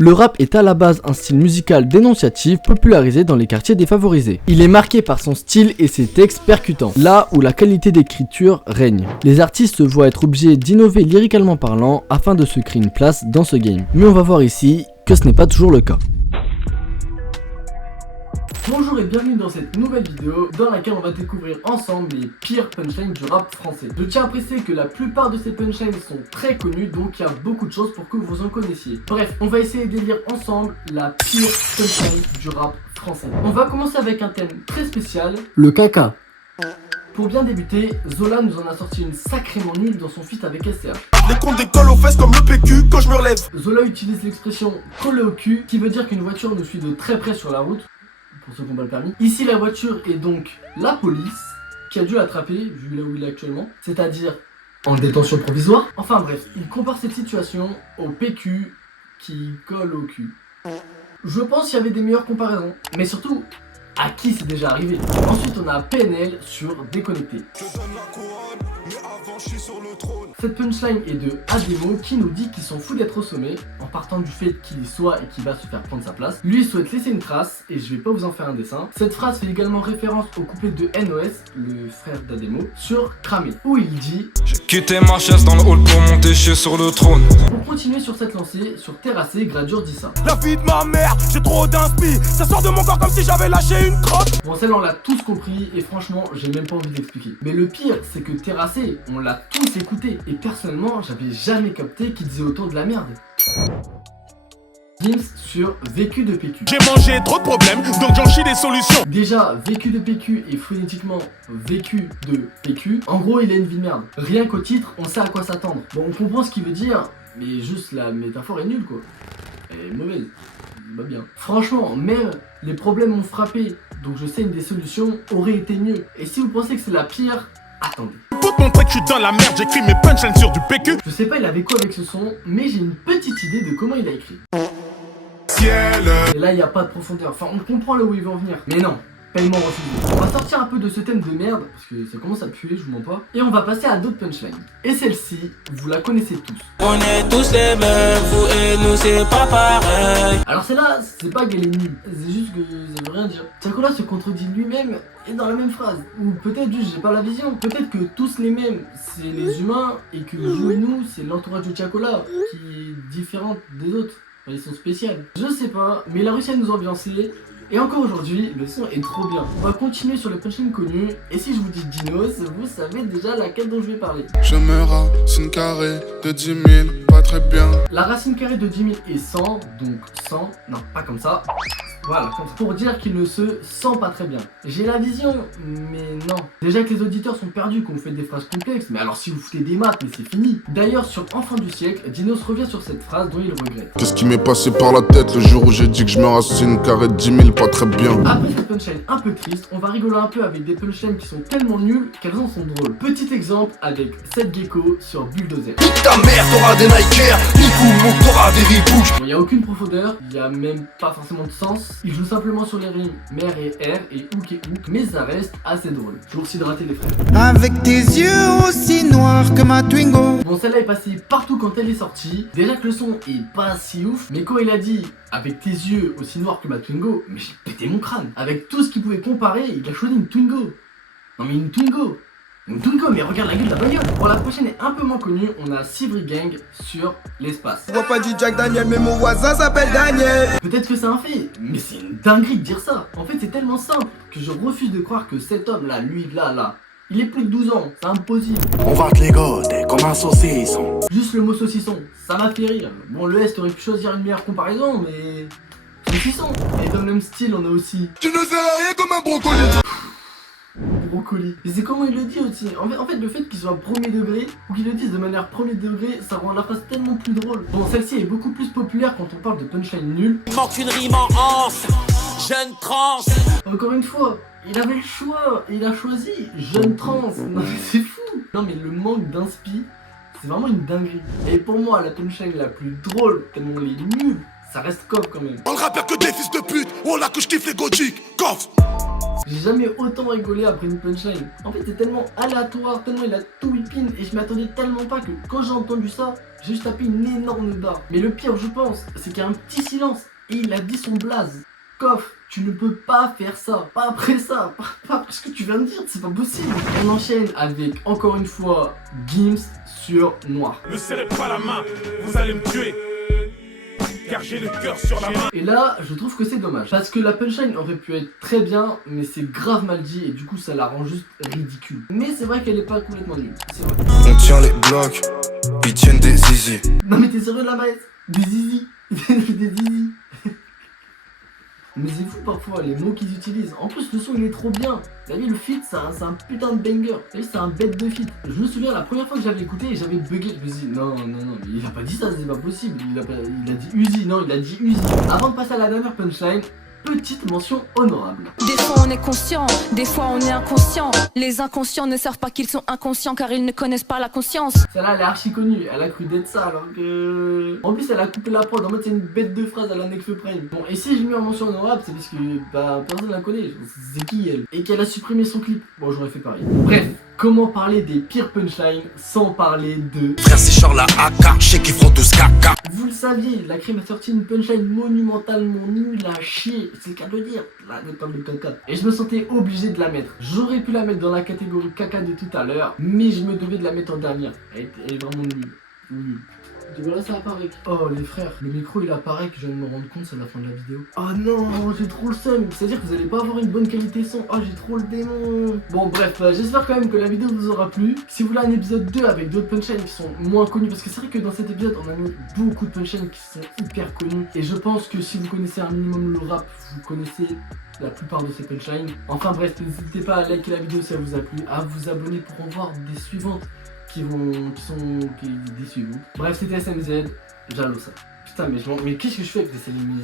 Le rap est à la base un style musical dénonciatif popularisé dans les quartiers défavorisés. Il est marqué par son style et ses textes percutants, là où la qualité d'écriture règne. Les artistes se voient être obligés d'innover lyricalement parlant afin de se créer une place dans ce game. Mais on va voir ici que ce n'est pas toujours le cas. Bonjour et bienvenue dans cette nouvelle vidéo dans laquelle on va découvrir ensemble les pires punchlines du rap français. Je tiens à préciser que la plupart de ces punchlines sont très connues, donc il y a beaucoup de choses pour que vous en connaissiez. Bref, on va essayer de lire ensemble la pire punchline du rap français. On va commencer avec un thème très spécial, le caca. Pour bien débuter, Zola nous en a sorti une sacrément nulle dans son feat avec SCH. Les comptes décollent aux fesses comme le PQ quand je me relève. Zola utilise l'expression coller au cul, qui veut dire qu'une voiture nous suit de très près sur la route. Pour ceux qui n'ont pas le permis. Ici la voiture est donc la police qui a dû l'attraper vu là où il est actuellement, c'est-à-dire en détention provisoire. Enfin bref, il compare cette situation au PQ qui colle au cul. Je pense qu'il y avait des meilleures comparaisons, mais surtout à qui c'est déjà arrivé. Ensuite on a PNL sur Déconnecté. Cette punchline est de Ademo qui nous dit qu'il s'en fout d'être au sommet en partant du fait qu'il y soit et qu'il va se faire prendre sa place. Lui souhaite laisser une trace et je vais pas vous en faire un dessin. Cette phrase fait également référence au couplet de NOS, le frère d'Ademo, sur Cramé, où il dit: j'ai quitté ma chaise dans le hall pour monter chier sur le trône. Pour continuer sur cette lancée, sur Terrassé, Gradure dit ça: la vie de ma mère, j'ai trop d'inspi, ça sort de mon corps comme si j'avais lâché une crotte. Bon, celle-là on l'a tous compris et franchement j'ai même pas envie d'expliquer. Mais le pire c'est que Terrassé, on l'a tous écouté et personnellement j'avais jamais capté qu'il disait autant de la merde. Gims sur Vécu de PQ. J'ai mangé trop de problèmes donc j'en chie des solutions. Déjà, Vécu de PQ est phonétiquement Vécu de PQ. En gros il a une vie de merde. Rien qu'au titre on sait à quoi s'attendre. Bon on comprend ce qu'il veut dire, mais juste la métaphore est nulle quoi. Elle est mauvaise. Pas bien. Franchement, même les problèmes m'ont frappé, donc je sais une des solutions aurait été mieux. Et si vous pensez que c'est la pire, attendez. Pour te montrer que je suis dans la merde, j'écris mes punchlines sur du PQ. Je sais pas il avait quoi avec ce son, mais j'ai une petite idée de comment il a écrit. Ciel. Et là il n'y a pas de profondeur, enfin on comprend là où il veut en venir. Mais non, paiement refusé. On va sortir un peu de ce thème de merde, parce que ça commence à puer, je vous mens pas. Et on va passer à d'autres punchlines. Et celle-ci, vous la connaissez tous. On est tous les mêmes, vous et nous c'est pas pareil. Alors celle-là, c'est pas qu'elle est nulle, c'est juste que ça veut rien dire. Chacola se contredit lui-même et dans la même phrase. Ou peut-être juste j'ai pas la vision. Peut-être que tous les mêmes, c'est les humains et que vous et nous, c'est l'entourage de Chacola qui est différente des autres. Enfin, ils sont spéciaux. Je sais pas, mais il a réussi à nous ambiancer. Et encore aujourd'hui, le son est trop bien. On va continuer sur les punchlines connues. Et si je vous dis Dinos, vous savez déjà laquelle dont je vais parler. Je me racine carré de 10 000, pas très bien. La racine carrée de 10 000 est 100, donc 100, non pas comme ça. Voilà, comme ça. Pour dire qu'il ne se sent pas très bien. J'ai la vision, mais non. Déjà que les auditeurs sont perdus, qu'on fait des phrases complexes, mais alors si vous foutez des maths, mais c'est fini. D'ailleurs, sur Enfant du siècle, Dinos revient sur cette phrase dont il regrette. Qu'est-ce qui m'est passé par la tête le jour où j'ai dit que je me racine carré de 10 000, pas très bien. Après cette punchline un peu triste, on va rigoler un peu avec des punchlines qui sont tellement nulles qu'elles en sont drôles. Petit exemple avec Seth Gecko sur Bulldozer. Nique ta mère, t'auras des Nike Air, nique ou mon t'auras des Reebok. Bon, y a aucune profondeur, y a même pas forcément de sens. Il joue simplement sur les rimes mère et R et hook et hook, mais ça reste assez drôle. Toujours s'hydrater les frères. Avec tes yeux aussi noirs que ma Twingo. Bon, celle-là est passée partout quand elle est sortie. Déjà que le son est pas si ouf, mais quand il a dit avec tes yeux aussi noirs que ma Twingo, mais j'ai pété mon crâne. Avec tout ce qu'il pouvait comparer, il a choisi une Twingo. Non mais une Twingo. Une Twingo, mais regarde la gueule de la bagnole. Pour la prochaine est un peu moins connue, on a Sivry Gang sur l'espace. Je vois pas du Jack Daniel, mais mon voisin s'appelle Daniel. Peut-être que c'est un fait, mais c'est une dinguerie de dire ça. En fait, c'est tellement simple que je refuse de croire que cet homme-là, lui, là, il est plus de 12 ans, c'est impossible. On va te ligoter comme un saucisson. Juste le mot saucisson, ça m'a fait rire. Bon, le Est aurait pu choisir une meilleure comparaison, mais... saucisson. Et dans le même style, on a aussi... Tu ne sais rien comme un brocoli. Brocoli. Mais c'est comment il le dit aussi. En fait, le fait qu'il soit premier degré, ou qu'il le dise de manière premier degré, ça rend la phrase tellement plus drôle. Bon, celle-ci est beaucoup plus populaire quand on parle de punchline nul. Il manque une rime en anse, jeune trans. Encore une fois, il avait le choix, et il a choisi jeune trans. Non mais c'est fou. Non mais le manque d'inspi, c'est vraiment une dinguerie. Et pour moi, la punchline la plus drôle, tellement elle est nulle, ça reste Coff quand même. On le rappelle que des fils de pute, on l'a que je kiffe les gothiques. Coff. J'ai jamais autant rigolé après une punchline. En fait, c'est tellement aléatoire, tellement il a tout whipping et je m'attendais tellement pas que quand j'ai entendu ça, j'ai juste tapé une énorme barre. Mais le pire, je pense, c'est qu'il y a un petit silence et il a dit son blaze. Koff, tu ne peux pas faire ça, pas après ça, pas après ce que tu viens de dire, c'est pas possible. On enchaîne avec, encore une fois, Gims sur Noir. Ne serrez pas la main, vous allez me tuer. Car j'ai le cœur sur la main. Et là, je trouve que c'est dommage. Parce que la punchline aurait pu être très bien, mais c'est grave mal dit et du coup ça la rend juste ridicule. Mais c'est vrai qu'elle est pas complètement nulle, c'est vrai. On tient les blocs, ils tiennent des zizi. Non mais t'es sérieux là, Maës? Des zizi. Des zizi. Mais c'est fou parfois les mots qu'ils utilisent. En plus le son il est trop bien. T'as vu le feat c'est un putain de banger. T'as vu c'est un bête de feat. Je me souviens la première fois que j'avais écouté et j'avais bugué. Je me suis dit non mais il a pas dit ça, c'est pas possible. Il a dit Uzi, non il a dit Uzi. Avant de passer à la dernière punchline, petite mention honorable. Des fois on est conscient, des fois on est inconscient. Les inconscients ne savent pas qu'ils sont inconscients car ils ne connaissent pas la conscience. Celle-là elle est archi connue, elle a cru d'être ça alors que... En plus elle a coupé la prod, en mode c'est une bête de phrase à la Nekfeu Prime. Bon et si j'ai mis en mention honorable c'est parce que bah personne la connaît, c'est qui elle? Et qu'elle a supprimé son clip. Bon j'aurais fait pareil. Bref, comment parler des pires punchlines sans parler de... Frère, c'est Charles AK, je sais qu'ils feront tous caca. Vous le saviez, la crime a sorti une punchline monumentalement nulle à chier, c'est le cas de le dire, la table de caca. Et je me sentais obligé de la mettre. J'aurais pu la mettre dans la catégorie caca de tout à l'heure, mais je me devais de la mettre en dernière. Elle est vraiment nulle. Et voilà, ça apparaît. Oh les frères, le micro il apparaît que je viens de me rendre compte, c'est la fin de la vidéo. Oh non, j'ai trop le seum. C'est-à-dire que vous allez pas avoir une bonne qualité son. Oh j'ai trop le démon. Bon bref, j'espère quand même que la vidéo vous aura plu. Si vous voulez un épisode 2 avec d'autres punchlines qui sont moins connues, parce que c'est vrai que dans cet épisode on a mis beaucoup de punchlines qui sont hyper connues. Et je pense que si vous connaissez un minimum le rap, vous connaissez la plupart de ces punchlines. Enfin bref, n'hésitez pas à liker la vidéo si elle vous a plu, à vous abonner pour en voir des suivantes des suivantes. Bref, c'était SMZ, j'allais ça. Putain, mais qu'est-ce que je fais avec des Salim?